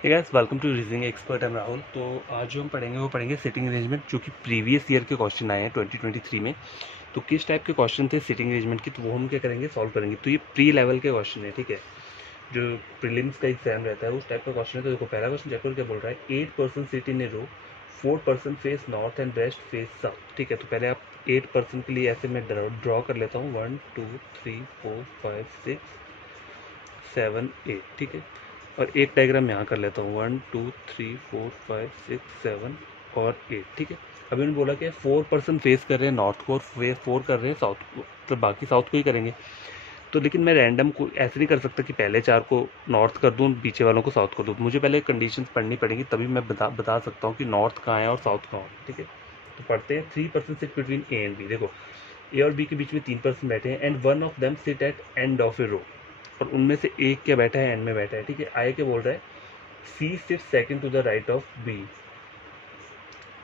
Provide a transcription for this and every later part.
Hey guys, welcome to reasoning expert. Am Rahul. तो आज जो हम पढ़ेंगे वो पढ़ेंगे सिटिंग अरेंजमेंट, जो कि प्रीवियस ईयर के क्वेश्चन आए हैं 2023 में। तो किस टाइप के क्वेश्चन थे सिटिंग अरेंजमेंट की, तो वो हम क्या करेंगे, सॉल्व करेंगे। तो ये प्री लेवल के क्वेश्चन है, ठीक है, जो प्रीलिम्स का एग्जाम रहता है उस टाइप का क्वेश्चन है। तो देखो, पहला क्वेश्चन चेक करो क्या बोल रहा है। 8% sit in a row, 4% face north and west face south. ठीक है, तो पहले आप 8% के लिए ऐसे मैं ड्रॉ कर लेता हूँ। 1 2 3 4 5 6 7 8, ठीक है। और एक डायग्राम यहाँ कर लेता हूँ। 1 2 3 4 5 6 7 और 8, ठीक है। अभी उन्होंने बोला कि 4% फेस कर रहे हैं नॉर्थ को और 4 कर रहे हैं साउथ को, तो बाकी साउथ को ही करेंगे। तो लेकिन मैं रैंडम को ऐसे नहीं कर सकता कि पहले 4 को नॉर्थ कर दूँ, पीछे वालों को साउथ कर दूँ। मुझे पहले कंडीशंस पढ़नी पड़ेंगी, तभी मैं बता सकता हूँ कि नॉर्थ कहाँ है और साउथ कहाँ है, ठीक है। तो पढ़ते हैं। 3% sit between A and B. देखो, ए और बी के बीच में 3% बैठे हैं and one of them sit at end of a row. और उनमें से एक क्या बैठा है, एंड में बैठा है, ठीक है। आए क्या बोल रहा है, C sit second to the right of B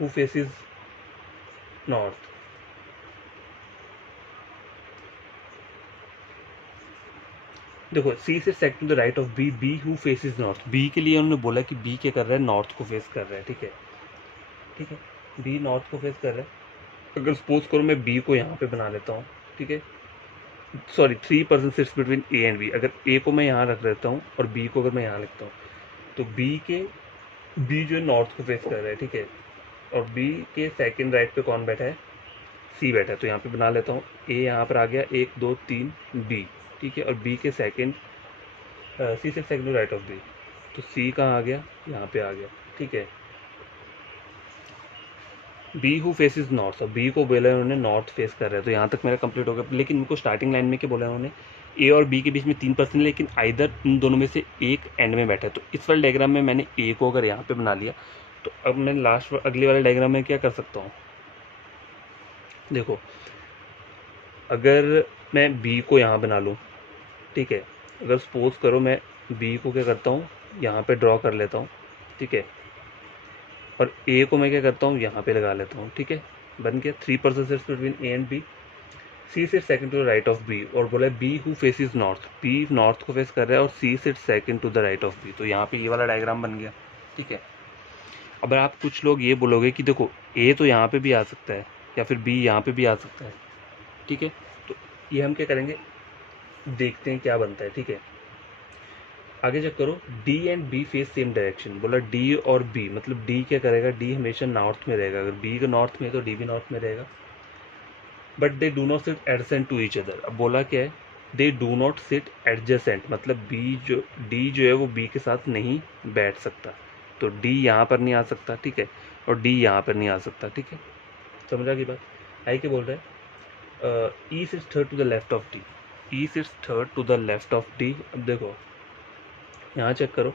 who faces north. देखो, C sit second to the right of B B who faces north. B के लिए उन्होंने बोला कि बी क्या कर रहा है, नॉर्थ को फेस कर रहा है, ठीक है। ठीक है, बी नॉर्थ को फेस कर रहा है। अगर सपोज करो मैं बी को यहाँ पे बना लेता हूँ, ठीक है। Sorry, 3% sits between A and B. अगर ए को मैं यहाँ रख देता हूँ और बी को अगर मैं यहाँ लिखता हूँ, तो बी जो है नॉर्थ को फेस कर रहा है, ठीक है। और बी के सेकंड राइट पे कौन बैठा है, सी बैठा है। तो यहाँ पे बना लेता हूँ। ए यहाँ पर आ गया, 1 2 3 बी, ठीक है। और बी के सेकंड, सी से सेकंड राइट ऑफ बी, तो सी कहाँ आ गया, यहाँ पे आ गया, ठीक है। बी हु फेसिस नॉर्थ, और बी को बोला है उन्होंने नॉर्थ फेस कर रहा है। तो यहाँ तक मेरा कंप्लीट हो गया। लेकिन इनको स्टार्टिंग लाइन में क्या बोला है उन्होंने, ए और बी के बीच में 3%, लेकिन आइदर इन दोनों में से एक एंड में बैठा है। तो इस वाले डायग्राम में मैंने ए को अगर यहाँ पे बना लिया, तो अब मैं लास्ट अगले वाले डायग्राम में क्या कर सकता हूँ। देखो, अगर मैं बी को यहाँ बना लूँ, ठीक है। अगर सपोज करो मैं बी को क्या करता हूँ, यहाँ पे ड्रॉ कर लेता हूँ, ठीक है। और ए को मैं क्या करता हूँ, यहाँ पे लगा लेता हूँ, ठीक है। बन गया 3% between A and B. C sit second to the right of B, और बोला B who faces north. B north को फेस कर रहा है और C sit second to the right of B. तो यहाँ पे ये वाला डायग्राम बन गया, ठीक है। अब आप कुछ लोग ये बोलोगे कि देखो, ए तो यहाँ पे भी आ सकता है या फिर बी यहाँ पे भी आ सकता है, ठीक है। तो ये हम क्या करेंगे, देखते हैं क्या बनता है, ठीक है। आगे चेक करो। D and B face same direction. बोला डी और बी, मतलब डी क्या करेगा, डी हमेशा नॉर्थ में रहेगा। अगर बी का नॉर्थ में है तो डी भी नॉर्थ में रहेगा। But they do not sit adjacent to each other. अब बोला क्या है, they do not sit adjacent, मतलब डी जो है वो बी के साथ नहीं बैठ सकता। तो डी यहाँ पर नहीं आ सकता, ठीक है। और डी यहाँ पर नहीं आ सकता, ठीक है। समझा की बात। आई क्या बोल रहा है, E sits third to the left of D. E sits third to the left of D. अब देखो, यहाँ चेक करो।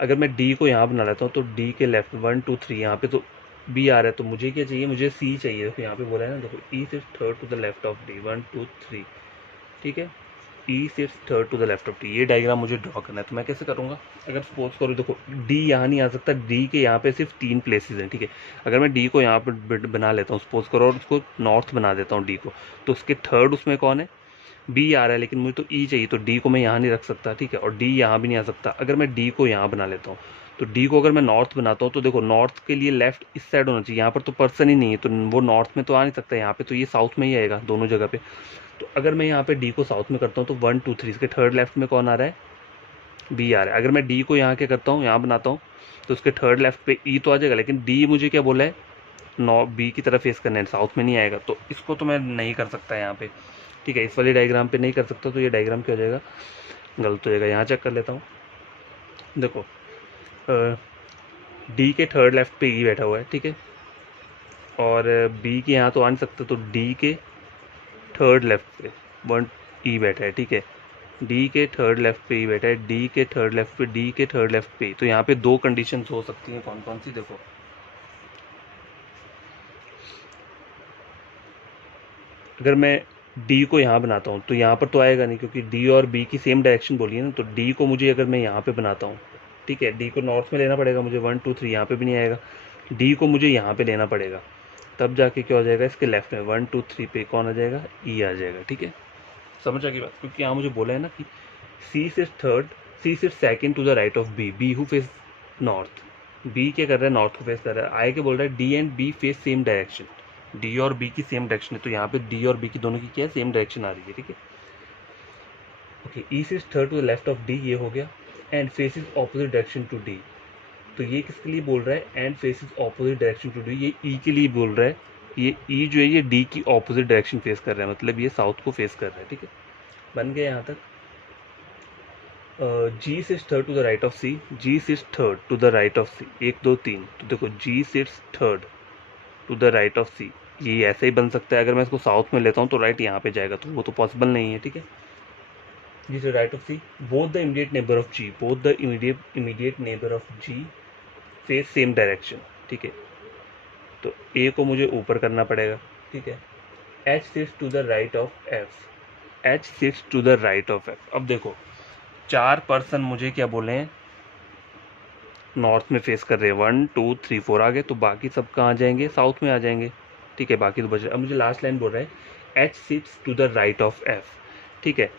अगर मैं डी को यहाँ बना लेता हूँ, तो डी के लेफ्ट 1 2 3, यहाँ पे तो बी आ रहा है, तो मुझे क्या चाहिए, मुझे सी चाहिए। देखो यहाँ पे बोला है ना, देखो E sits third to the left of D, 1 2 3, ठीक है। E sits third to the left of D, ये डायग्राम मुझे ड्रॉ करना है। तो मैं कैसे करूँगा, अगर सपोज करो, देखो डी यहाँ नहीं आ सकता। डी के यहाँ पे सिर्फ 3 प्लेसेस हैं, ठीक है। अगर मैं डी को यहाँ पर बना लेता हूँ सपोज करो, और उसको नॉर्थ बना देता हूँ डी को, तो उसके थर्ड उसमें कौन है, बी आ रहा है। लेकिन मुझे तो ई चाहिए, तो डी को मैं यहाँ नहीं रख सकता, ठीक है। और डी यहाँ भी नहीं आ सकता। अगर मैं डी को यहाँ बना लेता हूँ, तो डी को अगर मैं नॉर्थ बनाता हूँ, तो देखो नॉर्थ के लिए लेफ्ट इस साइड होना चाहिए। यहाँ पर तो पर्सन ही नहीं है, तो वो नॉर्थ में तो आ नहीं सकता। यहाँ पे तो ये साउथ में ही आएगा दोनों जगह पे। तो अगर मैं यहाँ पे डी को साउथ में करता हूँ, तो 1 2 3 इसके थर्ड लेफ्ट में कौन आ रहा है, बी आ रहा है। अगर मैं डी को यहाँ क्या करता हूँ, यहाँ बनाता हूँ, तो उसके थर्ड लेफ्ट पे ई तो आ जाएगा। लेकिन डी मुझे क्या बोला है, नॉ बी की तरफ फेस करना है, साउथ में नहीं आएगा। तो इसको तो मैं नहीं कर सकता यहाँ पे, ठीक है। इस वाली डायग्राम पे नहीं कर सकता, तो ये डायग्राम क्या हो जाएगा, गलत हो जाएगा। यहाँ चेक कर लेता हूँ। देखो, डी के थर्ड लेफ्ट पे ई बैठा हुआ है, ठीक है। और बी के यहाँ तो आ नहीं सकता, तो डी के थर्ड लेफ्ट पे 1 ई बैठा है, ठीक है। डी के थर्ड लेफ्ट पे ई बैठा है, डी के थर्ड लेफ्ट पे, डी के थर्ड लेफ्ट पे। तो यहाँ पे 2 कंडीशंस हो सकती हैं। कौन कौन सी, देखो। अगर मैं डी को यहाँ बनाता हूँ, तो यहाँ पर तो आएगा नहीं, क्योंकि डी और बी की सेम डायरेक्शन बोली है ना। तो डी को मुझे अगर मैं यहाँ पे बनाता हूँ, ठीक है, डी को नॉर्थ में लेना पड़ेगा मुझे। 1 2 3 यहाँ पे भी नहीं आएगा। डी को मुझे यहाँ पे लेना पड़ेगा, तब जाके क्या हो जाएगा, इसके लेफ्ट में 1 2 3 पे कौन आ जाएगा, ई आ जाएगा, ठीक है। समझ आ गई बात। क्योंकि यहाँ मुझे बोला है ना कि सी सिर्फ थर्ड, सी सिर्फ second to the right of B, B who face north, B क्या कर रहा है, नॉर्थ को फेस कर रहा है। आई क्या बोल रहा है, D and B face same direction, D और बी की सेम डायरेक्शन है, तो यहाँ पे डी और बी की दोनों की क्या है, सेम डायरेक्शन आ रही है, ठीक है। Okay, east is third to the left of D, ये हो गया। And faces opposite direction to D, तो ये किसके लिए बोल रहा है, and faces opposite direction to D, ये ई के लिए बोल रहा है। ये ई जो है ये डी की ऑपोजिट डायरेक्शन फेस कर रहा है, मतलब ये साउथ को फेस कर रहा है, ठीक है। बन गया यहाँ तक। G sits third to the right of C, G sits third to the right of C, 1 2 3, तो देखो G sits third to the right of C, ये ऐसे ही बन सकता है। अगर मैं इसको साउथ में लेता हूँ तो राइट यहाँ पे जाएगा, तो वो तो पॉसिबल नहीं है, ठीक है। G to right of C, both the immediate neighbour of G, both the immediate neighbour of G face same direction, ठीक है। तो ए को मुझे ऊपर करना पड़ेगा, ठीक है। H sits to the right of F, H sits to the right of F. अब देखो 4 पर्सन मुझे क्या बोले हैं, नॉर्थ में फेस कर रहे हैं, 1 2 3 4 आ गए, तो बाकी सब कहाँ जाएंगे, साउथ में आ जाएंगे, ठीक है। बाकी तो बच रहे। अब मुझे लास्ट लाइन बोल रहा है H sits to the right of F, ठीक है।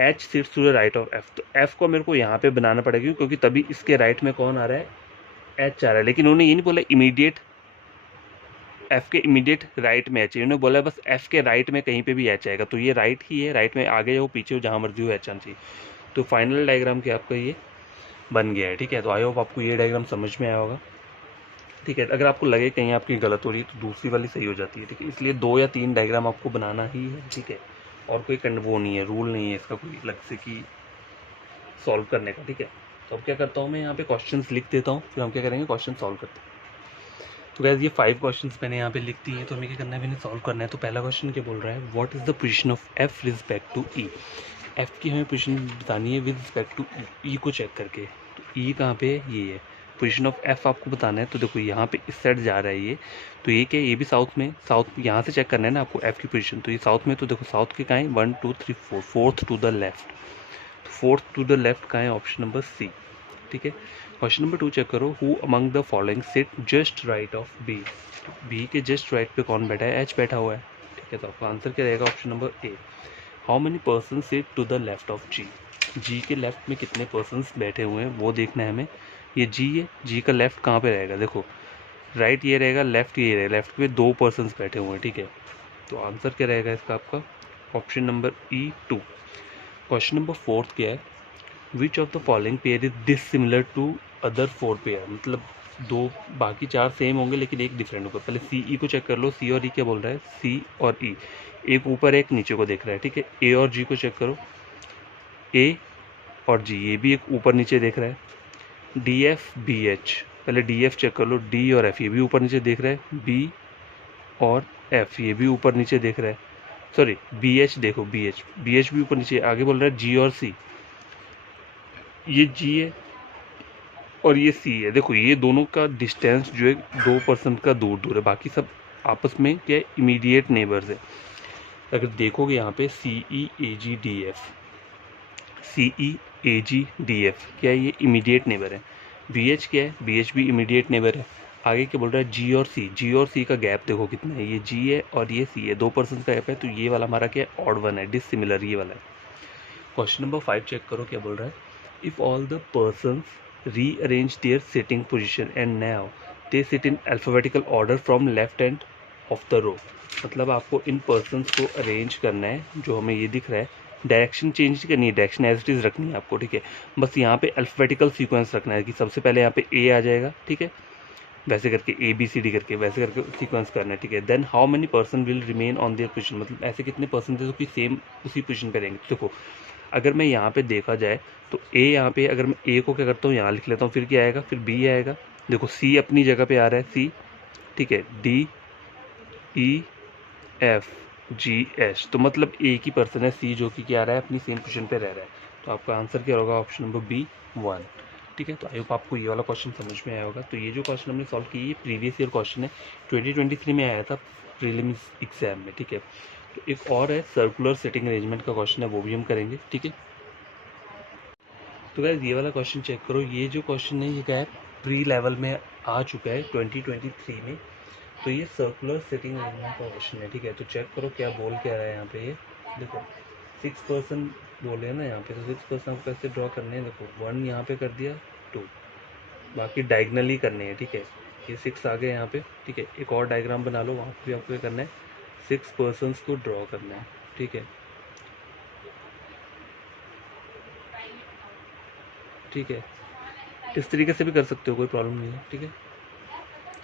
H sits to the right of F, तो एफ को मेरे को यहाँ पे बनाना पड़ेगा, क्योंकि तभी इसके राइट में कौन आ रहा है, एच आ रहा है। लेकिन उन्होंने ये नहीं बोला इमीडिएट, एफ के इमीडिएट राइट में एच है, उन्होंने बोला बस एफ के राइट में कहीं पे भी एच आएगा, तो ये राइट ही है, राइट में आगे हो पीछे हो जहाँ मर्जी हो एच आना चाहिए। तो फाइनल डायग्राम क्या आपका ये बन गया है, ठीक है। तो आई होप आपको ये डायग्राम समझ में आया होगा, ठीक है। अगर आपको लगे कहीं आपकी गलत हो रही है तो दूसरी वाली सही हो जाती है, ठीक है। इसलिए 2 या 3 डायग्राम आपको बनाना ही है, ठीक है। और कोई वो नहीं है, रूल नहीं है इसका कोई अलग से कि सॉल्व करने का, ठीक है। तो अब क्या करता हूँ मैं यहाँ पे क्वेश्चंस लिख देता हूँ, फिर हम क्या करेंगे, क्वेश्चन सॉल्व करते हैं। तो गैस ये 5 क्वेश्चंस मैंने यहाँ पे लिख दिए हैं, तो हमें क्या करना है, मैंने सॉल्व करना है। तो पहला क्वेश्चन क्या बोल रहा है, what is the position of F respect to E, F की हमें पोजीशन बतानी है विद रिस्पेक्ट टू ई को चेक करके। तो ई कहाँ पे है, ये है। पोजीशन ऑफ एफ आपको बताना है, तो देखो यहाँ पे इस साइड जा रहा है ये, तो ये क्या है, ये भी साउथ में, साउथ यहाँ से चेक करना है ना आपको एफ की पोजीशन, तो ये साउथ में, तो देखो साउथ के कहाँ है, 1 2 3 4, फोर्थ टू द लेफ्ट, तो फोर्थ टू द लेफ्ट कहाँ है, ऑप्शन नंबर सी, ठीक है। क्वेश्चन नंबर 2 चेक करो, who among the following sit just right of B, B के जस्ट राइट पे कौन बैठा है, एच बैठा हुआ है, ठीक है। तो आपका आंसर क्या रहेगा, option number A. How many person sit to the left of G, G के लेफ्ट में कितने पर्सन्स बैठे हुए हैं वो देखना है हमें। ये जी है, जी का लेफ्ट कहाँ पे रहेगा, देखो राइट ये रहेगा, लेफ्ट ये रहेगा, लेफ्ट पे 2 पर्सन्स बैठे हुए हैं, ठीक है। तो आंसर क्या रहेगा इसका आपका, option number E 2। Question number 4 क्या है, which of the following pair is dissimilar to other 4 pair, मतलब दो बाकी 4 सेम होंगे लेकिन एक डिफरेंट होगा। पहले सी ई को चेक कर लो, सी और ई क्या बोल रहा है, सी और ई एक ऊपर एक नीचे को देख रहा है, ठीक है। ए और जी को चेक करो, ए और जी ये भी एक ऊपर नीचे देख रहा है। डी एफ बी एच, पहले डी एफ चेक कर लो, डी और एफ ये भी ऊपर नीचे देख रहा है, बी और एफ ये भी ऊपर नीचे देख रहा है, सॉरी बी एच देखो, बी एच भी ऊपर नीचे। आगे बोल रहा है जी और सी, ये जी है और ये सी है, देखो ये दोनों का डिस्टेंस जो है 2% का दूर दूर है, बाकी सब आपस में क्या है, इमीडिएट नेबर्स है। अगर देखोगे यहाँ पे सी ई ए जी डी एफ, सी ई ए जी डी एफ क्या है, ये इमीडिएट नेबर है। बी एच क्या है, बी एच भी इमीडिएट नेबर है। आगे क्या बोल रहा है, जी और सी, जी और सी का गैप देखो कितना है, ये जी है और ये सी है, 2% का गैप है, तो ये वाला हमारा क्या है, ऑड वन है, डिसिमिलर ये वाला है। क्वेश्चन नंबर 5 चेक करो क्या बोल रहा है, if all the persons rearrange their sitting position and now they sit in alphabetical order from left end of the row, मतलब आपको इन पर्सन्स को अरेंज करना है, जो हमें ये दिख रहा है, डायरेक्शन चेंज नहीं करनी है, डायरेक्शन एज इट इज़ रखनी है आपको, ठीक है। बस यहाँ पे अल्फ़ाबेटिकल सीक्वेंस रखना है कि सबसे पहले यहाँ पे ए आ जाएगा, ठीक है, वैसे करके ए बी सी डी करके वैसे करके सीक्वेंस करना है, ठीक है। Then how many person will remain on their position, मतलब ऐसे कितने पर्सन थे जो कि सेम उसी पोजीशन पे रहेंगे। तो देखो अगर मैं यहाँ पे देखा जाए तो ए यहाँ पे, अगर मैं ए को क्या करता हूँ यहाँ लिख लेता हूँ, फिर क्या आएगा, फिर बी आएगा, देखो सी अपनी जगह पे आ रहा है, सी, ठीक है, D E F G H, तो मतलब एक ही पर्सन है सी जो कि क्या आ रहा है, अपनी सेम पोजीशन पे रह रहा है। तो आपका आंसर क्या होगा, ऑप्शन नंबर बी 1, ठीक है। तो आई होप आपको ये वाला क्वेश्चन समझ में आया होगा। तो ये जो क्वेश्चन हमने सॉल्व किया ये प्रीवियस ईयर क्वेश्चन है, 2023 में आया था प्रीलिम्स एग्जाम में, ठीक है। तो एक और है सर्कुलर सिटिंग अरेंजमेंट का क्वेश्चन है, वो भी हम करेंगे, ठीक है। तो गाइस ये वाला क्वेश्चन चेक करो, ये जो क्वेश्चन है ये क्या है, प्री लेवल में आ चुका है 2023 में। तो ये सर्कुलर सिटिंग अरेंजमेंट का क्वेश्चन है, ठीक है। तो चेक करो क्या बोल क्या रहा है यहाँ पे, ये देखो 6 बोले हैं ना यहाँ पे, तो 6 आपको कैसे ड्रॉ करने हैं, देखो 1 यहाँ पे कर दिया, 2 बाकी डायगनली करने हैं, ठीक है। ये 6 आ गए यहाँ पे, ठीक है। एक और डायग्राम बना लो, वहाँ पे भी आपको क्या करना है, 6 पर्सन्स को ड्रॉ करना है, ठीक है। ठीक है, इस तरीके से भी कर सकते हो, कोई प्रॉब्लम नहीं है, ठीक है।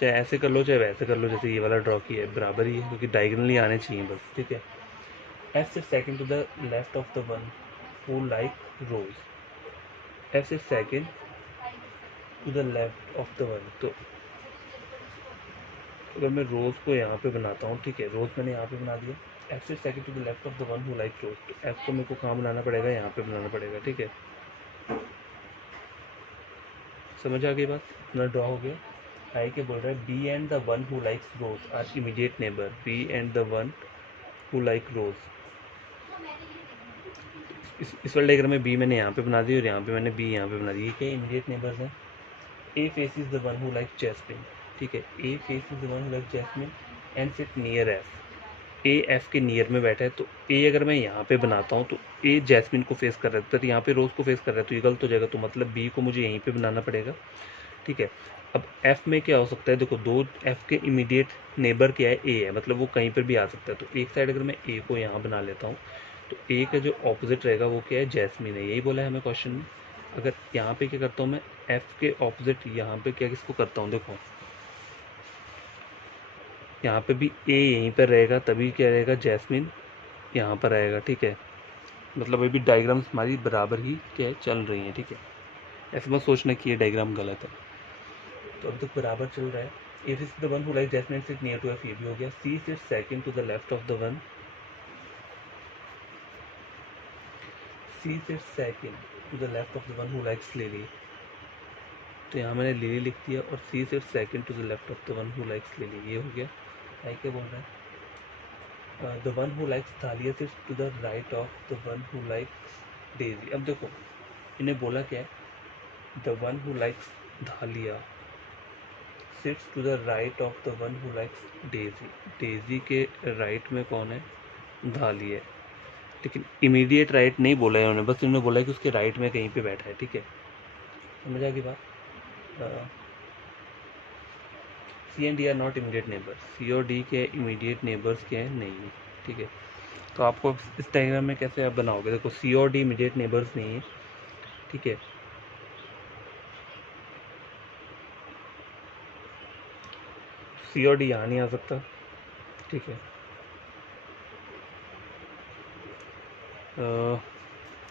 चाहे ऐसे कर लो चाहे वैसे कर लो, जैसे ये वाला ड्रॉ किया है, बराबर ही है, क्योंकि डायगनली आने चाहिए बस, ठीक है। F is second to the left of the one who like rose. F is second to the left of the one. तो अगर मैं रोज को यहाँ पे बनाता हूँ, ठीक है, रोज मैंने यहाँ पे बना दिया। F is second to the left of the one who like rose, तो एफ को मेरे को कहाँ बनाना पड़ेगा, यहाँ पे बनाना पड़ेगा, ठीक है। समझ आ गई बात, अपना ड्रॉ हो गया। आई के बोल रहा है B and the one who likes rose are immediate neighbour. B and the one who like rose. इस वाले डायग्राम में बी मैंने यहाँ पे बना दी और यहाँ पे मैंने बी यहाँ पे बना दी। ये क्या इमीडिएट नेबर्स हैं। A face is the one who like jasmine, ठीक है। A face is the one who like jasmine and sit near F. A F के नियर में बैठा है, तो ए अगर मैं यहाँ पे बनाता हूँ तो ए जैस्मिन को फेस कर रहा है, तो यहाँ पे रोज को फेस कर रहा है, तो ये गलत हो जाएगा। तो मतलब बी को मुझे यहीं पे बनाना पड़ेगा, ठीक है। अब एफ में क्या हो सकता है, देखो दो एफ के इमीडिएट नेबर क्या है, ए है, मतलब वो कहीं पर भी आ सकता है। तो एक साइड अगर मैं ए को यहाँ बना लेता हूँ, तो ए का जो ऑपोजिट रहेगा वो क्या है, जैस्मिन है, यही बोला है हमें क्वेश्चन में। अगर यहाँ पे क्या करता हूँ मैं, एफ के ऑपोजिट यहाँ पे क्या किसको करता हूँ, देखो यहाँ पे भी ए यहीं पर रहेगा, तभी क्या रहेगा, जैस्मिन यहाँ पर आएगा, ठीक है। मतलब अभी डायग्राम्स हमारी बराबर ही क्या है, चल रही हैं, ठीक है। ऐसे मत सोचना कि ये डायग्राम गलत है। तो अब तक बराबर चल रहा है। If is the one who like jasmine sit near to F, ये भी हो गया। C sit second to the left of the one. C sit second to the left of the one who likes lily. तो यहाँ मैंने lily लिख दिया, और C sit second to the left of the one who likes lily, ये हो गया। I क्या बोल रहा है, the one who likes dahlia sits to the right of the one who likes daisy. अब देखो इन्हें बोला क्या है, the one who likes dahlia sits to the right of the one who likes daisy. Daisy के right में कौन है, दाली है। लेकिन इमीडिएट राइट नहीं बोला है उन्होंने, बस उन्होंने बोला है कि उसके राइट में कहीं पे बैठा है, ठीक है। समझ आ गई बात। C and D are not immediate neighbours. C और डी के इमीडिएट नेबर्स क्या है, नहीं है, ठीक है। तो आपको इस डायग्राम में कैसे आप बनाओगे, देखो सी और डी इमीडिएट नेबर्स नहीं है, ठीक है। सी और डी यहाँ नहीं आ सकता, ठीक है।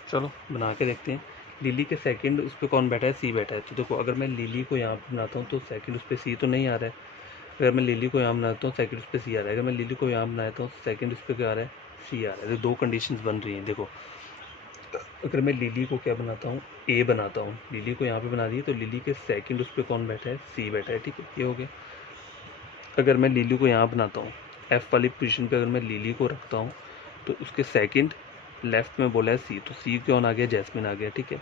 चलो बना के देखते हैं। लिली के सेकंड उस पर कौन बैठा है, सी बैठा है। तो देखो अगर मैं लिली को यहाँ पे बनाता हूँ तो सेकंड उस पर सी तो नहीं आ रहा है। अगर मैं लिली को यहाँ बनाता हूँ सेकंड उस पर सी आ रहा है। अगर मैं लिली को यहाँ बनाता हूँ सेकंड उस पर क्या आ रहा है, सी आ रहा है। तो दो कंडीशंस बन रही हैं। देखो अगर मैं लिली को क्या बनाता हूँ, ए बनाता हूँ, लिली को यहाँ पे बना दी, तो लिली के सेकंड उस पर कौन बैठा है, सी बैठा है, ठीक है, ये हो गया। अगर मैं लिली को यहाँ बनाता हूँ, एफ वाली पोजीशन पे अगर मैं लिली को रखता हूँ, तो उसके सेकंड लेफ्ट में बोला है सी, तो सी कौन आ गया, जैस्मिन आ गया, ठीक है।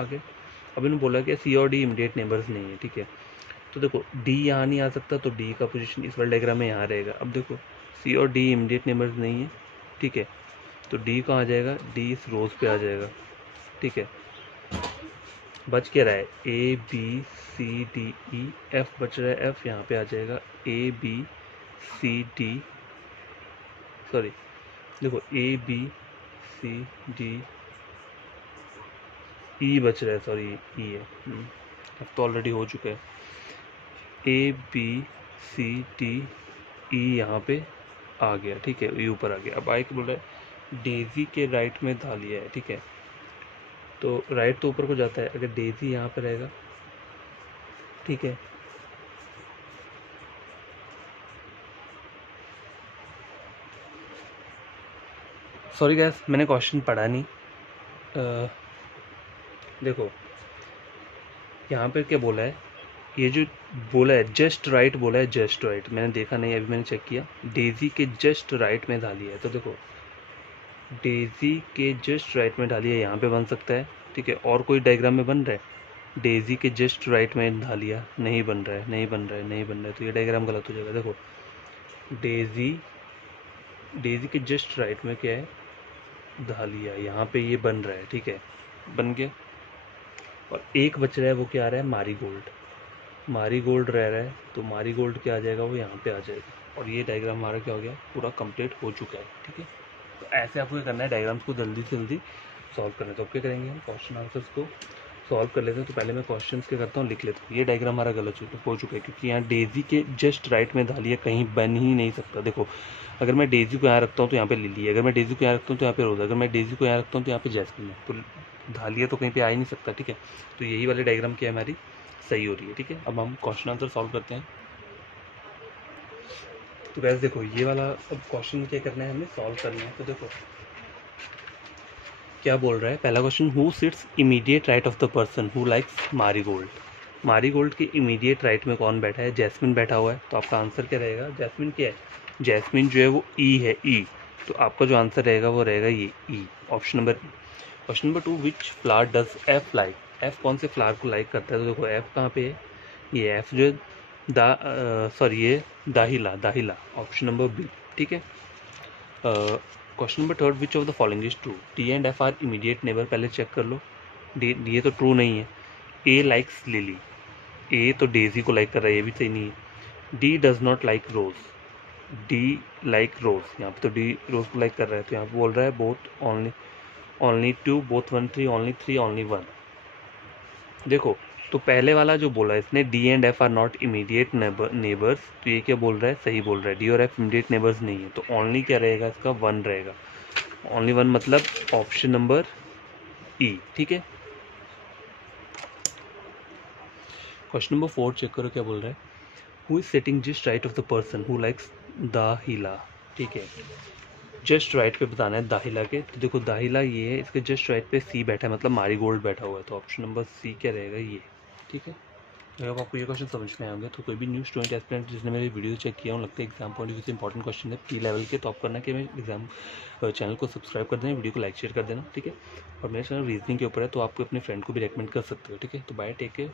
आगे अब इन्होंने बोला कि सी और डी इमीडिएट नेबर्स नहीं है, ठीक है। तो देखो डी यहाँ नहीं आ सकता, तो डी का पोजीशन इस वाले डायग्राम में यहाँ रहेगा। अब देखो सी और डी इमीडिएट नेबर्स नहीं है, ठीक है, तो डी कहाँ आ जाएगा, डी इस रोज पे आ जाएगा, ठीक है। बच क्या रहा है, A B C D E, F बच रहा है, एफ यहाँ पे आ जाएगा, A B C D, sorry देखो ए बी सी डी ई बच रहा है, सॉरी ई है, एफ तो ऑलरेडी हो चुका है। ए बी सी डी ई यहाँ पे आ गया, ठीक है, ये ऊपर आ गया। अब आई के बोल रहा है डेजी के राइट में दालिया है, ठीक है। तो राइट तो ऊपर को जाता है, अगर डेजी यहाँ पे रहेगा, ठीक है, सॉरी गैस मैंने क्वेश्चन पढ़ा नहीं। देखो यहाँ पे क्या बोला है, ये जो बोला है जस्ट राइट बोला है, जस्ट राइट मैंने देखा नहीं, अभी मैंने चेक किया, डेजी के जस्ट राइट में दालिया है। तो देखो डेजी के जस्ट राइट में डालिया यहाँ पे बन सकता है, ठीक है। और कोई डायग्राम में बन रहा है डेजी के जस्ट राइट में डालिया, नहीं बन रहा है, नहीं बन रहा है, नहीं बन रहा है, तो ये डायग्राम गलत हो जाएगा। देखो डेजी, डेजी के जस्ट राइट में क्या है, दालिया, यहाँ पे ये बन रहा है, ठीक है, बन गया। और एक बच रहा है, वो क्या आ रहा है, मारीगोल्ड। मारीगोल्ड रह रहा है, तो मारीगोल्ड क्या आ जाएगा, वो यहाँ पे आ जाएगा। और ये डायग्राम हमारा क्या हो गया, पूरा कंप्लीट हो चुका है। ठीक है, तो ऐसे आपको क्या करना है, डायग्राम्स को जल्दी से जल्दी सॉल्व करना है। तो अब क्या करेंगे, हम क्वेश्चन आंसर्स को सॉल्व कर लेते हैं। तो पहले मैं क्वेश्चन क्या करता हूँ, लिख लेता हूँ। ये डायग्राम हमारा गलत हो चुका है, क्योंकि यहाँ डेजी के जस्ट राइट में दालिया कहीं बन ही नहीं सकता। देखो, अगर मैं डेजी को यहाँ रखता हूँ तो यहाँ पे लिली है, अगर मैं डेजी को यहाँ रखता हूँ तो यहाँ पे रोज, अगर मैं डेजी को यहाँ रखता हूँ तो यहाँ पे जैस्मिन है, तो दालिया तो कहीं पे आ ही नहीं सकता। ठीक है, तो यही वाली डायग्राम क्या है, हमारी सही हो रही है। ठीक है, अब हम क्वेश्चन आंसर सॉल्व करते हैं। तो वैसे देखो, ये वाला अब क्वेश्चन क्या करना है, हमें सॉल्व करना है। तो देखो क्या बोल रहा है, पहला question, who sits immediate right of the person who likes marigold. Marigold के इमीडिएट राइट में कौन बैठा है, जैस्मिन बैठा हुआ है। तो आपका आंसर क्या रहेगा, जैस्मिन क्या है, जैस्मिन जो है वो ई है, ई। तो आपका जो आंसर रहेगा वो रहेगा ये E, option number E. Question number 2, which flower does F like. F कौन से फ्लावर को लाइक करता है। तो देखो एफ कहाँ पे है, ये एफ जो है सॉरी ये दाहिला, दाहिला, ऑप्शन नंबर बी। ठीक है, question number 3, which of the following is true. D and F are immediate neighbour, पहले चेक कर लो। डी, ये तो ट्रू नहीं है। ए लाइक्स लिली, ए तो डेजी को लाइक कर रहा है, ये भी सही नहीं है। D does not like rose, D like rose, यहाँ पे तो डी रोज को लाइक कर रहा है, तो यहाँ पे बोल रहा है both only, only two, both 1 3, only 3, only 1। देखो, तो पहले वाला जो बोला इसने, D and F are not immediate neighbours, तो ये क्या बोल रहा है, सही बोल रहा है, डी और एफ इमीडिएट नेबर्स नहीं है। तो ओनली क्या रहेगा, इसका 1 रहेगा, ओनली 1 मतलब ऑप्शन नंबर ई। ठीक है, क्वेश्चन नंबर 4 चेक करो क्या बोल रहा है, who is sitting just right of the person who likes dahlia. ठीक है, जस्ट राइट पे बताना है दाहिला के। तो देखो दाहिला ये है, इसके जस्ट राइट पे सी बैठा है, मतलब मारीगोल्ड बैठा हुआ है। तो ऑप्शन नंबर सी क्या रहेगा, ये। ठीक है, अगर आपको ये क्वेश्चन समझ में आएंगे, तो कोई भी न्यू स्टूडेंट एस्पिरेंट जिसने मेरी वीडियो चेक किया, लगता है एग्जाम पॉइंट ऑफ व्यू से इंपॉर्टेंट क्वेश्चन है प्री लेवल के, तो आप करना कि मैं एग्जाम चैनल को सब्सक्राइब कर देना, वीडियो को लाइक शेयर कर देना। ठीक है, और मेरे चैनल रीजनिंग के ऊपर है, तो आप अपने फ्रेंड को भी रेकमेंड कर सकते हो। ठीक है, तो बाय, टेक केयर।